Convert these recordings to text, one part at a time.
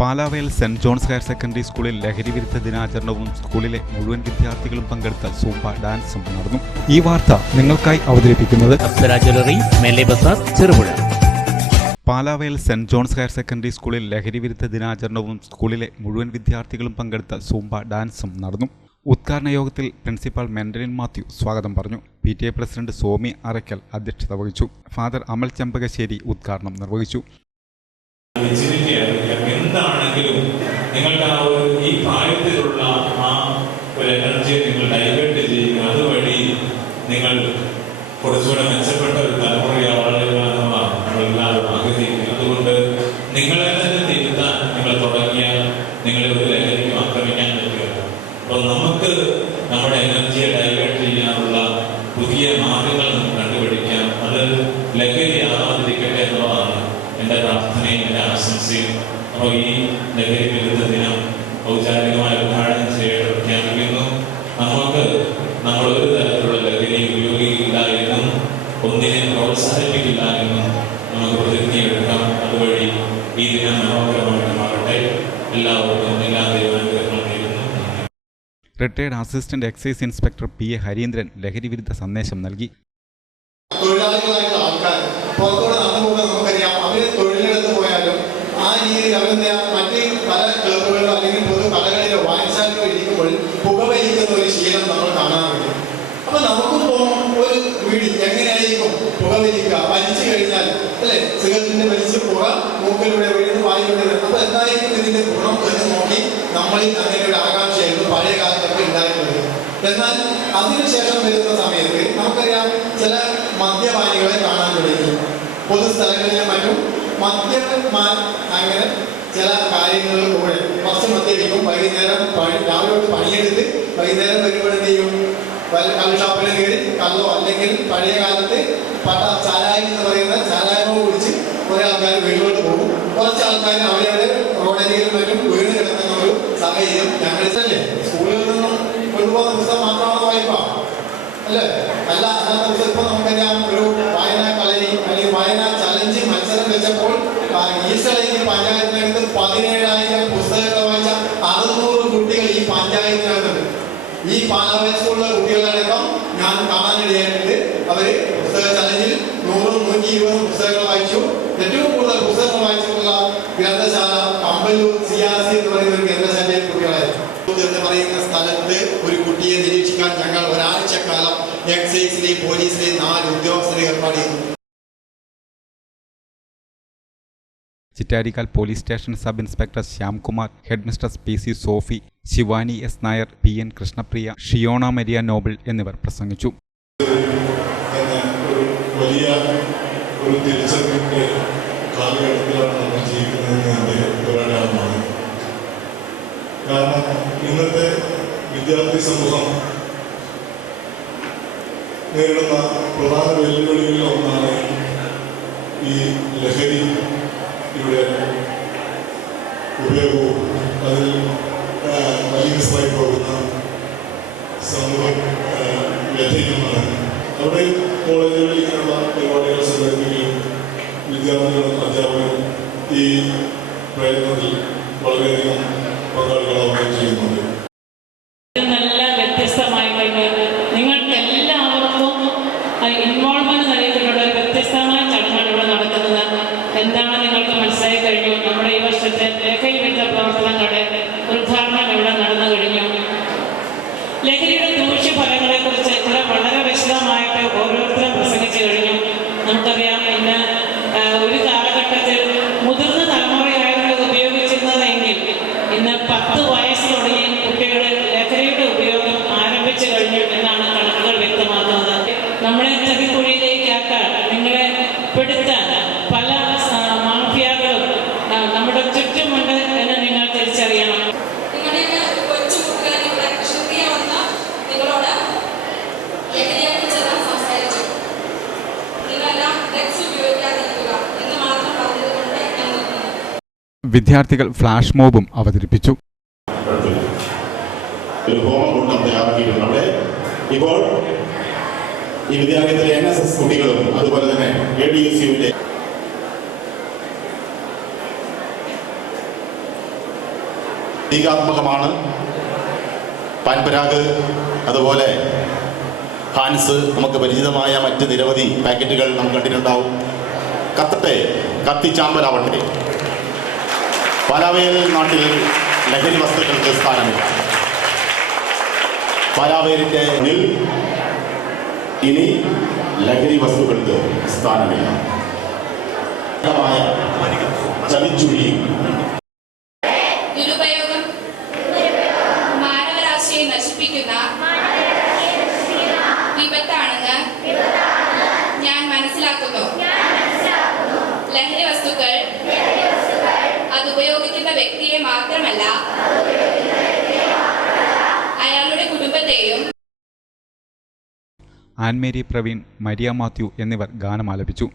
Palavayal saint John's higher secondary സ്കൂളിൽ ലഹരി വിരുദ്ധ ദിനാചരണവും സ്കൂളിലെ മുഴുവൻ വിദ്യാർത്ഥികളും പങ്കെടുത്ത സൂംബ ഡാൻസും നടന്നു. ഈ വാർത്ത നിങ്ങൾക്കായി അവതരിപ്പിക്കുന്നത് Cherupuzha. Palavayal saint John's higher secondary സ്കൂളിൽ ലഹരി വിരുദ്ധ ദിനാചരണവും സ്കൂളിലെ മുഴുവൻ വിദ്യാർത്ഥികളും പങ്കെടുത്ത സൂംബ ഡാൻസും നടന്നു. ഉദ്ഘാടന യോഗത്തിൽ പ്രിൻസിപ്പാൾ മെൻഡലിൻ മാത്യു സ്വാഗതം പറഞ്ഞു. P T A president Somi Arakkal അധ്യക്ഷത വഹിച്ചു. ഫാദർ അമൽ ചെമ്പകശ്ശേരി ഉദ്ഘാടനം നിർവഹിച്ചു. എന്താണെങ്കിലും നിങ്ങൾക്ക് ആ ഒരു ഈ പ്രായത്തിലുള്ള ആ ഒരു എനർജിയെ നിങ്ങൾ ഡൈവേർട്ട് ചെയ്യുക. അതുവഴി നിങ്ങൾ കുറച്ചുകൂടെ മെച്ചപ്പെട്ട ഒരു തലമുറയാളാകുവാനുമാണ് എന്റെ പ്രാർത്ഥനയും എന്റെ ആശംസയും അപ്പോൾ ഈ ലഹരി വിരുദ്ധ ദിനം ഔചാരികമായി ഉദ്ഘാടനം ചെയ്യേണ്ട പ്രഖ്യാപിക്കുന്നു. നമുക്ക് നമ്മൾ ഒരു തരത്തിലുള്ള ലഹരി ഉപയോഗിക്കില്ല എന്നും ഒന്നിനെ പ്രോത്സാഹിപ്പിക്കില്ല എന്നും നമുക്ക് പ്രതിജ്ഞയെടുക്കാം അതുവഴി ഈ ദിനം മനോഹരമായിട്ട് മാറട്ടെ. എല്ലാവർക്കും എല്ലാ ദൈവാനുഗ്രഹങ്ങളും നേരുന്നു. Retired assistant excise inspector P A Harindran ലഹരി വിരുദ്ധ സന്ദേശം നൽകി. തൊഴിലാളികളായിട്ടുള്ള ആൾക്കാർ പുറത്തോടെ നടന്നു പോകുന്നത് നമുക്കറിയാം അവർ തൊഴിലിടത്ത് പോയാലും ആ രീതിയിൽ ഇറങ്ങുന്ന മറ്റ് പല ക്ലബുകളിലോ അല്ലെങ്കിൽ പൊതു കടകളിലോ വായനശാലയിലോ ഇരിക്കുമ്പോൾ പുകവലിക്കുന്ന ഒരു ശീലം നമ്മൾ കാണാറുണ്ട് അപ്പൊ നമുക്കും ഒരു വീട് എങ്ങനെയായിരിക്കും പുകവലിക്കുക? വലിച്ചു കഴിഞ്ഞാൽ അല്ലെ? സിഗരറ്റിന്റെ വലിച്ച് പുക മൂക്കിലൂടെ വീഴുന്നു വായിലൂടെ വരുന്നു അപ്പൊ എന്തായിരിക്കും ഇതിന്റെ ഗുണം എന്ന് നോക്കി നമ്മളിൽ അങ്ങനെ ഒരു ആകാംക്ഷയായിരുന്നു പഴയ കാലത്തൊക്കെ ഉണ്ടായിട്ടുള്ളത് എന്നാൽ അതിനുശേഷം വരുന്ന സമയത്ത് നമുക്കറിയാം ചില മദ്യപാനികളെ കാണാൻ തുടങ്ങി. പൊതുസ്ഥലങ്ങളിലും മറ്റും മദ്യപാൻ അങ്ങനെ ചില കാര്യങ്ങളിലൂടെ ഫസ്റ്റ് മദ്യപിക്കും വൈകുന്നേരം രാവിലെ പണിയെടുത്ത് വൈകുന്നേരം വരുമ്പോൾ എന്ത് ചെയ്യും? വല്ല കള്ളുഷാപ്പിൽ കയറി കള്ളോ അല്ലെങ്കിൽ പഴയ കാലത്ത് പട്ട ചാരായം എന്ന് പറയുന്ന ചാരായമോ കുടിച്ച് കുറേ ആൾക്കാർ വീട്ടിലോട്ട് പോകും. കുറച്ച് ആൾക്കാർ അവരവിടെ റോഡരികിലും മറ്റും വീണ് കിടക്കുന്ന ഒരു സാഹചര്യം ഞങ്ങളില്ലേ സ്കൂളിൽ നിന്നും കൊണ്ടുപോകുന്ന പുസ്തകം മാത്രമാണ് വായ്പ അല്ലേ? അല്ല അല്ലാത്ത പുസ്തകം ഇപ്പൊ നമുക്കറിയാം. ഒരു വായനാ കളരി അല്ലെങ്കിൽ വായനാ ചലഞ്ച് മത്സരം വെച്ചപ്പോൾ ഈസ്റ്റളയിൽ പഞ്ചായത്തിനകത്ത് പതിനേഴായിരം പുസ്തകങ്ങൾ വായിച്ച അറുന്നൂറ് കുട്ടികൾ ഈ പഞ്ചായത്തിനകത്തുണ്ട്. ഈ പാലാവയ കുട്ടികളടക്കം ഞാൻ കാണാനിടയായിട്ടുണ്ട്. അവർ പുസ്തക ചലഞ്ചിൽ നൂറും നൂറ്റി ഇരുപതും പുസ്തകങ്ങൾ വായിച്ചു. ഏറ്റവും കൂടുതൽ പുസ്തകങ്ങൾ വായിച്ചിട്ടുള്ള ഗ്രന്ഥശാല ആർ സി എന്ന് പറയുന്ന Chittarikkal police station sub inspector Shyamkumar headmistress P C Sophy Shivani S Nair P N Krishnapriya Shiona Maria Noble എന്നിവർ പ്രസംഗിച്ചു. കാരണം ഇന്നത്തെ വിദ്യാർത്ഥി സമൂഹം നേരിടുന്ന പ്രധാന വെല്ലുവിളികളിൽ ഒന്നാണ് ഈ ലഹരിയുടെ ഉപയോഗവും അതിൽ ആ, മലീനസ്ഥമായി പോകുന്ന സമൂഹം ആ, അവിടെ കോളേജുകളിൽ ഇങ്ങനെയുള്ള പരിപാടികൾ സംഘടിപ്പിക്കുകയും വിദ്യാർത്ഥികളും അധ്യാപകരും ഈ പ്രയത്നത്തിൽ വളരെയധികം പങ്കാളികളാവുകയും ചെയ്യുന്നുണ്ട്. നല്ല നിങ്ങൾക്ക് എല്ലാവർക്കും ഇൻവോൾവ്മെന്റ് ഒരു ഇവിടെ നടക്കുന്നത്. എന്താണ് കഴിഞ്ഞു. നമ്മുടെ ഈ വർഷത്തെ ലഹരി വിരുദ്ധ പ്രവർത്തനങ്ങളുടെ ഉദ്ഘാടനം ഇവിടെ നടന്നു കഴിഞ്ഞു. ലഹരിയുടെ ദൂഷ്യഫലങ്ങളെ കുറിച്ച് ഇത്ര വളരെ വിശദമായിട്ട് ഓരോരുത്തരും പ്രസംഗിച്ചു കഴിഞ്ഞു. നമുക്കറിയാം വിദ്യാർത്ഥികൾ ഫ്ലാഷ് മോബും അവതരിപ്പിച്ചു. ഇപ്പോൾ ഈ വിദ്യാലയത്തിലെ എൻ എസ് എസ് കുട്ടികളും അതുപോലെ തന്നെ എ ഡി എസ് യുവിന്റെ പ്രതീകാത്മകമാണ്. പാൻപരാഗ് അതുപോലെ ഹാൻസ് നമുക്ക് പരിചിതമായ മറ്റ് നിരവധി പാക്കറ്റുകൾ നാം കണ്ടിട്ടുണ്ടാവും കത്തട്ടെ കത്തിച്ചാമ്പലാവട്ടെ. പാലാവേൽ നാട്ടിൽ ലഹരി വസ്തുക്കൾക്ക് സ്ഥാനമില്ല. പാലാവേലിന്റെ മുന്നിൽ ഇനി ലഹരി വസ്തുക്കൾക്ക് സ്ഥാനമില്ല. ചതിച്ചുഴിയും ആൻമേരി പ്രവീൺ മരിയ മാത്യു എന്നിവർ ഗാനം ആലപിച്ചു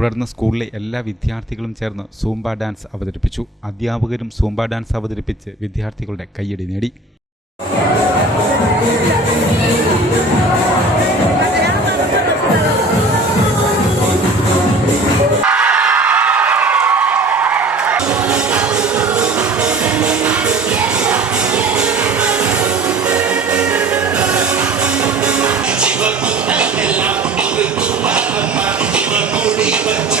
തുടർന്ന് സ്കൂളിലെ എല്ലാ വിദ്യാർത്ഥികളും ചേർന്ന് സൂംബ ഡാൻസ് അവതരിപ്പിച്ചു. അധ്യാപകരും സൂംബ ഡാൻസ് അവതരിപ്പിച്ച് വിദ്യാർത്ഥികളുടെ കയ്യടി നേടി. Yeah.